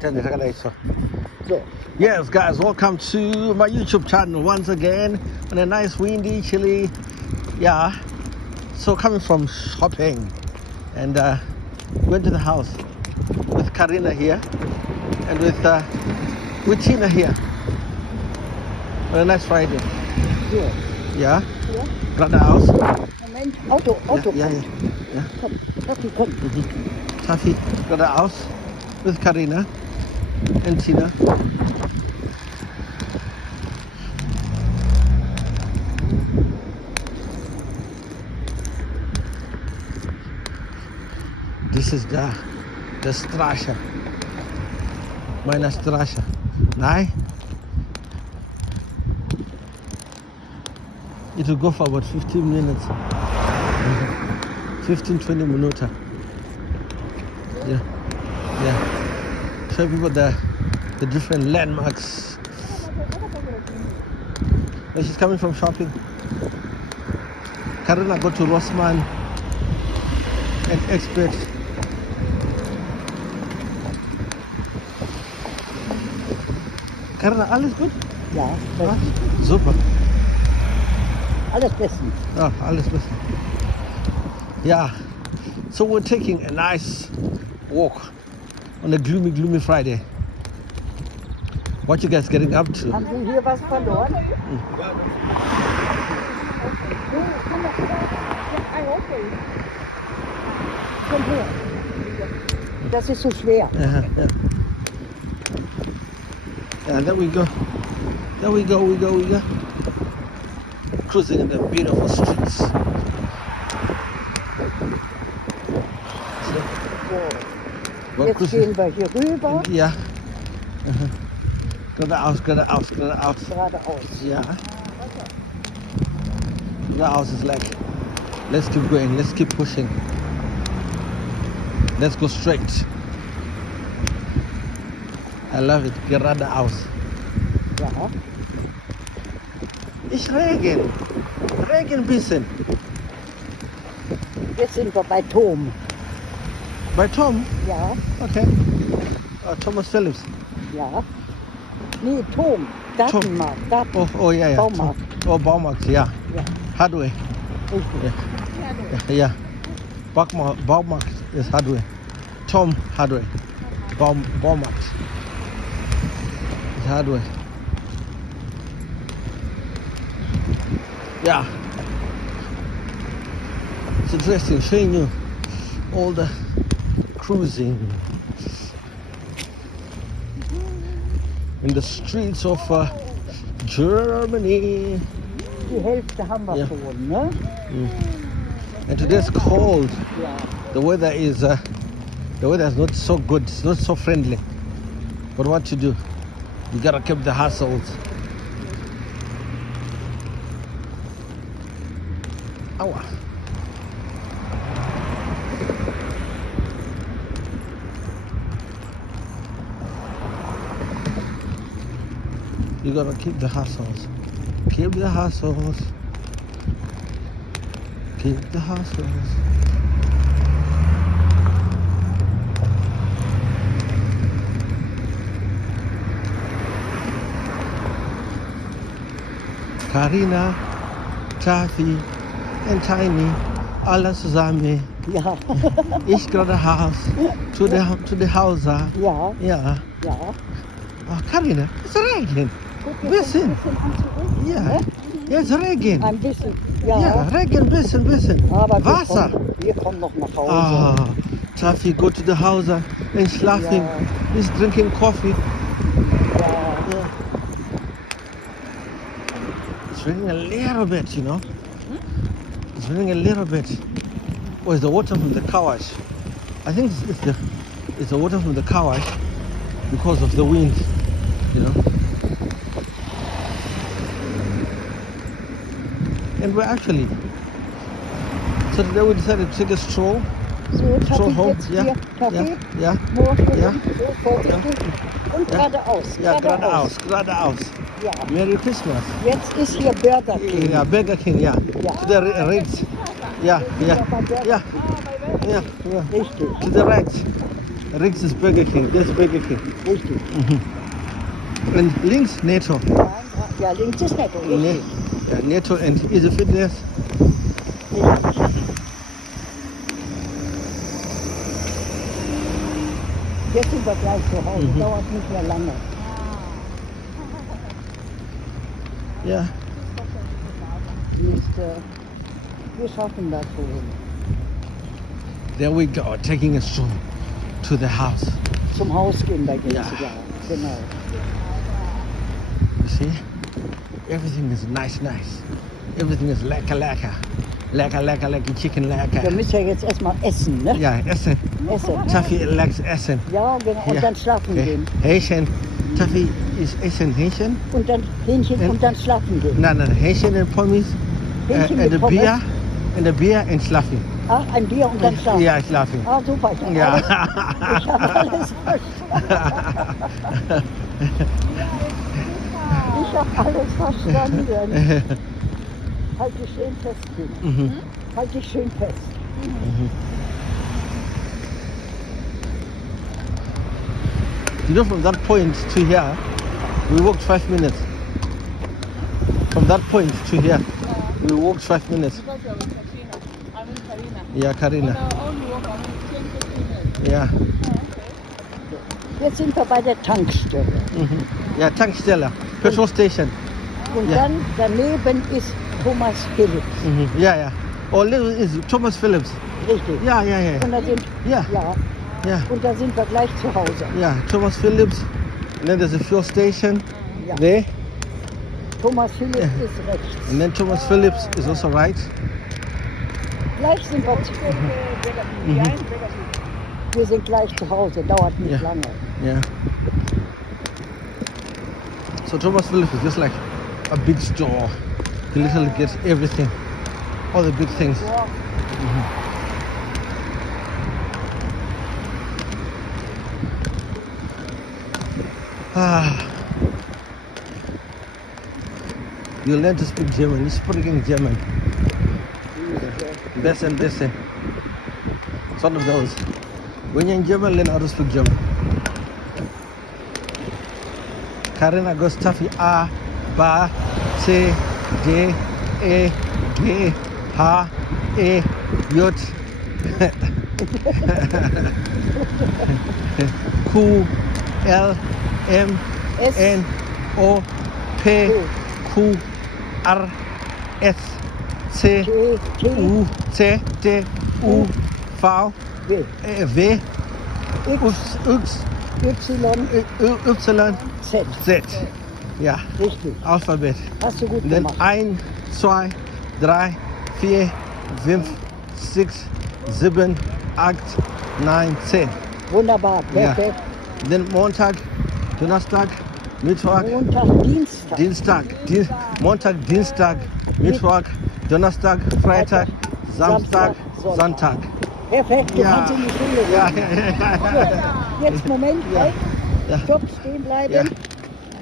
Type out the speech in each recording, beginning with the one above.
So. Yes, guys, welcome to my YouTube channel once again on a nice windy, chilly, so coming from shopping and went to the house with Karina here and with Tina here on a nice Friday. So. Yeah, Ja. gerade aus. Moment, Auto Ja, kommt. ja. Komm, Tafi kommt. Taffy geradeaus with Karina and Tina. This is the Straße. Meine Straße. Nein. It will go for about 15 minutes. 15-20 Minuten. Yeah. Show people the different landmarks. And she's coming from shopping. Karina go to Rossmann and Expert. Karina, alles gut? Ja, Ja? Super. alles bestens. Oh, alles besser. Yeah. So we're taking a nice walk on a gloomy Friday. What you guys getting up to? Haben Sie hier was verloren? Komm her. Das ist so schwer. Yeah. Yeah, there we go. We go. Cruising in the beautiful streets. So. We're Jetzt cruising. gehen wir hier rüber. Yeah. Geradeaus. Geradeaus. Yeah. Geradeaus is like, let's keep going, let's keep pushing. Let's go straight. I love it. Geradeaus. Ja. Ich Regen ein bisschen. Jetzt sind wir bei Tom. Bei Tom? Ja, Okay. Thomas Phillips. ja. Nee, Tom. Gartenmarkt. Oh, ja. Baumarkt. Oh, Baumarkt, ja. Ja, Hardware. richtig. Ja. Baumarkt ist Hardware. Tom Hardware. Baumarkt. Ist Hardware. Yeah. It's interesting showing you all the cruising in the streets of Germany. Die Hälfte haben wir Ja. schon, ne? And today's cold. Ja. The weather is not so good. It's not so friendly. But what to do? You gotta keep the hustles. Aua. You gotta keep the hustles. Keep the hustles. Keep the hustles. Karina, Taffy and Tiny, alle zusammen. Ja. Ich geradeaus to the house. Ja. Ja. Ja. Oh, Karina, es regnet. Guck, Bisschen. Ein bisschen anzuregen, Ja. ne? Ja, es regnet. Ein bisschen. Ja. Ja, Regen, bisschen. Aber Wasser. Wir kommen noch nach Hause. Ah, Taffy go to the house and schlafen. Ja. He's drinking coffee. Ja. Yeah. It's raining a little bit, you know. It's raining a little bit. Oh, it's the water from the car wash. I think it's the water from the car wash because of the wind, you know. And so today we decided to take a stroll. So, Stroll Tafi, home. jetzt hier Kaffee. Ja. Morgen. Ja. So, vorsichtig. Und Ja. geradeaus. Ja, geradeaus. Ja. Merry Christmas. Jetzt ist hier Burger King. Yeah, Burger King, yeah. Ja. To the right. Yeah. Richtig. To the right. Rechts ist Burger King. Das ist Burger King. Richtig. Und links Netto. Ja, links ist Netto, Ne richtig. ja, Netto and Easy Fitness. Richtig. Jetzt sind wir gleich zu Hause, dauert nicht mehr lange. Ja. Ist, wir schaffen das wohl. There we go, taking us to the house. Zum Haus gehen wir jetzt, Ja. ja, genau. You see? Everything is nice. Everything is lecker. Lecker chicken Wir lecker. müssen ja jetzt erstmal essen, ne? Ja, Essen. Essen. Taffy likes Essen. Ja, genau. Und Ja. dann schlafen gehen. Hähnchen. Taffy is Essen Hähnchen. Und dann Hähnchen und dann schlafen gehen. Nein, Hähnchen and Pommes. Hähnchen And mit the beer. Pommes. And the beer and schlafen. Ach, ein Bier und dann schlafen. Ja, schlafen. Ah, super. Ich habe Ja. alles verstanden. Ich habe alles verstanden. Halt dich schön fest, Kind. Mhm. Halt dich schön fest. You know, from that point to here, we walked 5 minutes. From that point to here, we walked 5 minutes. Because you're with Katrina. I'm with Karina. Yeah, Karina. On our own walk, I mean, 10, 15 minutes. Yeah. Jetzt sind wir bei der Tankstelle. Yeah, Tankstelle, petrol station. Und Ja. dann daneben ist Thomas Philips. Yeah. Oh, little is Thomas Phillips. Richtig. Yeah. Und da sind, Yeah. ja, und da sind wir gleich zu Hause. Yeah, Thomas Phillips. And then there's a fuel station Ja. there. Thomas Philips Ja. ist rechts. And then Thomas Phillips is also right. Gleich sind wir Wir sind gleich zu Hause, dauert nicht Ja. lange. Yeah. So Thomas Phillips is just like a big store. You literally get everything. All the big things. You learn to speak German. You're speaking German. Listen. It's one of those. When you're in German, learn how to speak German. Karina goes Taffy A, Ba, C, D, E, G, H, E, J, Q, L, M, S, N, O, P, Q, R, S, C, T, T, U, C, T, U, V, W, W, X, X, Y, Y, Z. Z. Ja, Richtig. Alphabet. Hast du gut Und dann gemacht. 1, 2, 3, 4, 5, 6, 7, 8, 9, 10. Wunderbar, Ja. perfekt. Dann Montag, Donnerstag, Mittwoch, Montag, Dienstag. Montag, Dienstag, Mittwoch, Donnerstag, Freitag, Samstag, Sonntag. Perfekt, du Ja. kannst in die Schule gehen. Ja. Jetzt Moment, Ja. halt. Ja. Stopp, stehen bleiben. Ja.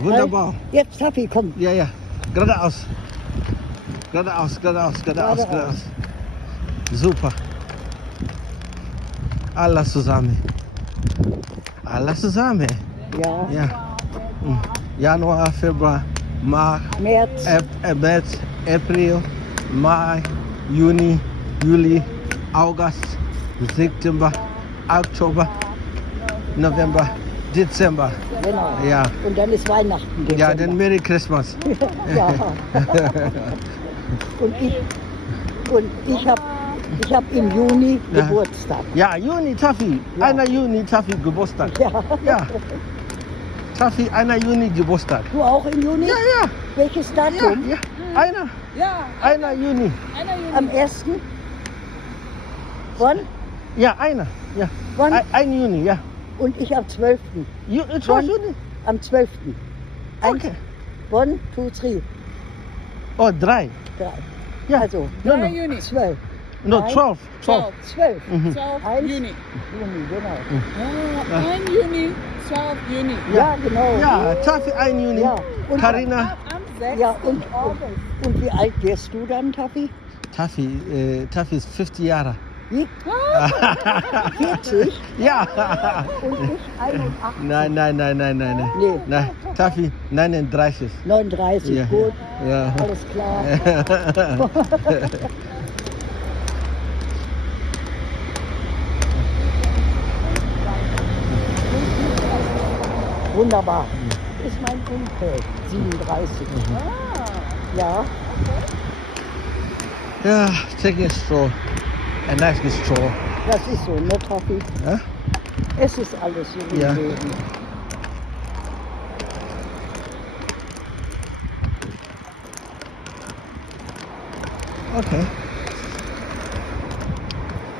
Wunderbar. Halt. Jetzt Taffy, komm. Ja. Geradeaus. Geradeaus. Super. Alles zusammen. Ja. Ja. Januar, Februar, März, März, März, April, Mai, Juni, Juli, August, September, Oktober, November, Dezember. genau. Ja. Und dann ist Weihnachten. Ja, Dezember. dann Merry Christmas. Ja. Und ich hab im Juni Ja. Geburtstag. Ja, Juni, Taffy. Ja. 1. Juni, Taffy, Geburtstag. Ja. Ja. Taffy, 1. Juni, Geburtstag. Du auch im Juni? Ja. Welches Datum? Ja. 1. Juni. Am 1. Wann? Ja, 1. Ja. Wann? 1. Juni, ja. Und ich am 12. 12 Wann? Juni? Am 12. Okay. 1, 2, 3. Oh, 3. 3. Ja. Also, No, 9 no. Juni. 12. No, Nein. 12. 12. 12. 12 Eins. Juni. Juni, genau. Oh, 1 Juni, 12 Juni. Ja, genau. Ja, Taffy, 1. Juni. Ja. Und, Karina. Am 6. Ja, und wie alt wirst du dann, Taffy? Taffy ist 50 Jahre. Ich 40 Ja. und ich 81. Nein. Nee. Nein, Tafi, 39. 39, Ja. gut. Ja. Alles klar. Wunderbar. Ist mein Umfeld, 37. Ja, Ja, taking a stroll. A nice good stroll. das ist so, ne, Toffi? Ja? Es ist alles so im Ja. Leben. Okay.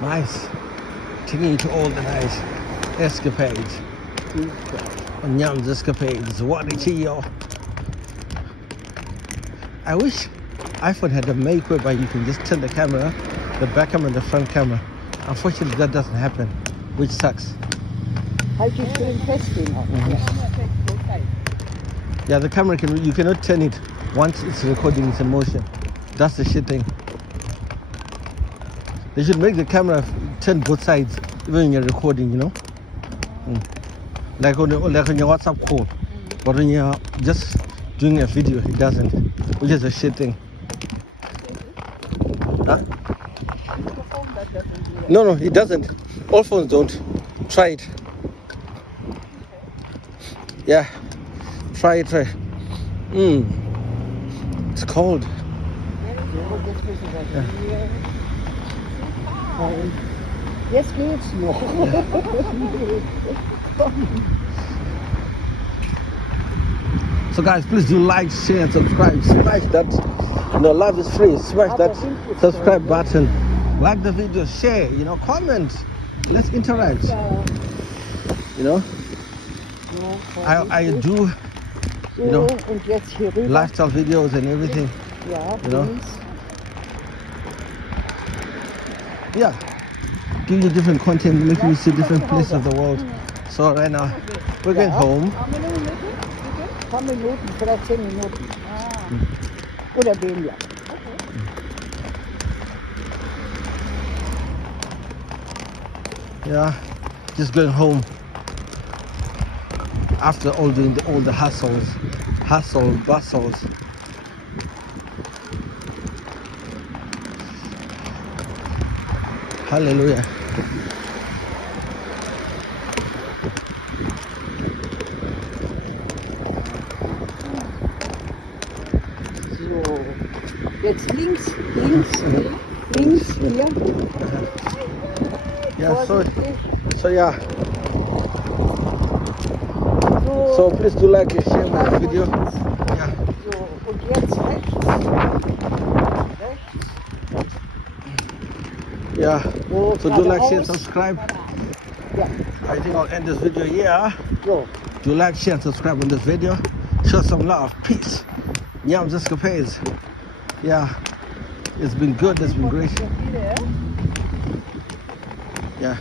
Nice. Taking you to all the nice escapades. On Yam's escapades. What a yo. I wish iPhone had a make whereby you can just turn the camera, the back camera and the front camera. Unfortunately, that doesn't happen, which sucks. Halt dich schön fest, den auch. Yeah, the camera you cannot turn it once it's recording its in motion. That's the shit thing. They should make the camera turn both sides even when you're recording, you know? Like on your WhatsApp call. But when you're just doing a video, it doesn't, which is a shit thing. Huh? No, it doesn't. All phones don't. Try it. Yeah. Try it. It's cold. So, jetzt müssen wir hier. Und jetzt geht's noch. So guys, please do like, share, and subscribe. Smash that. Love is free. Smash that subscribe button. Like the video, share. Comment. Let's interact. I do So, und jetzt hier rüber. lifestyle videos and everything. Ja, you know. links. Yeah, give you different content, making you see different places of the world. So right now we're going home. How many minutes? Ein paar Minuten, vielleicht 10 Minuten. Oder weniger. Yeah, just going home after all doing all the bustles. Hallelujah. So, jetzt links hier. Yeah, Vorsichtig. so yeah. So, So please do like and share my video. Yeah. so, und jetzt rechts. Yeah. So do like, share, geradeaus. subscribe. Ja, I think I'll end this video here. so. Do like, share, and subscribe on this video. Show some love. Peace. Yams Escapades. Yeah. It's been good. It's been great. Yeah.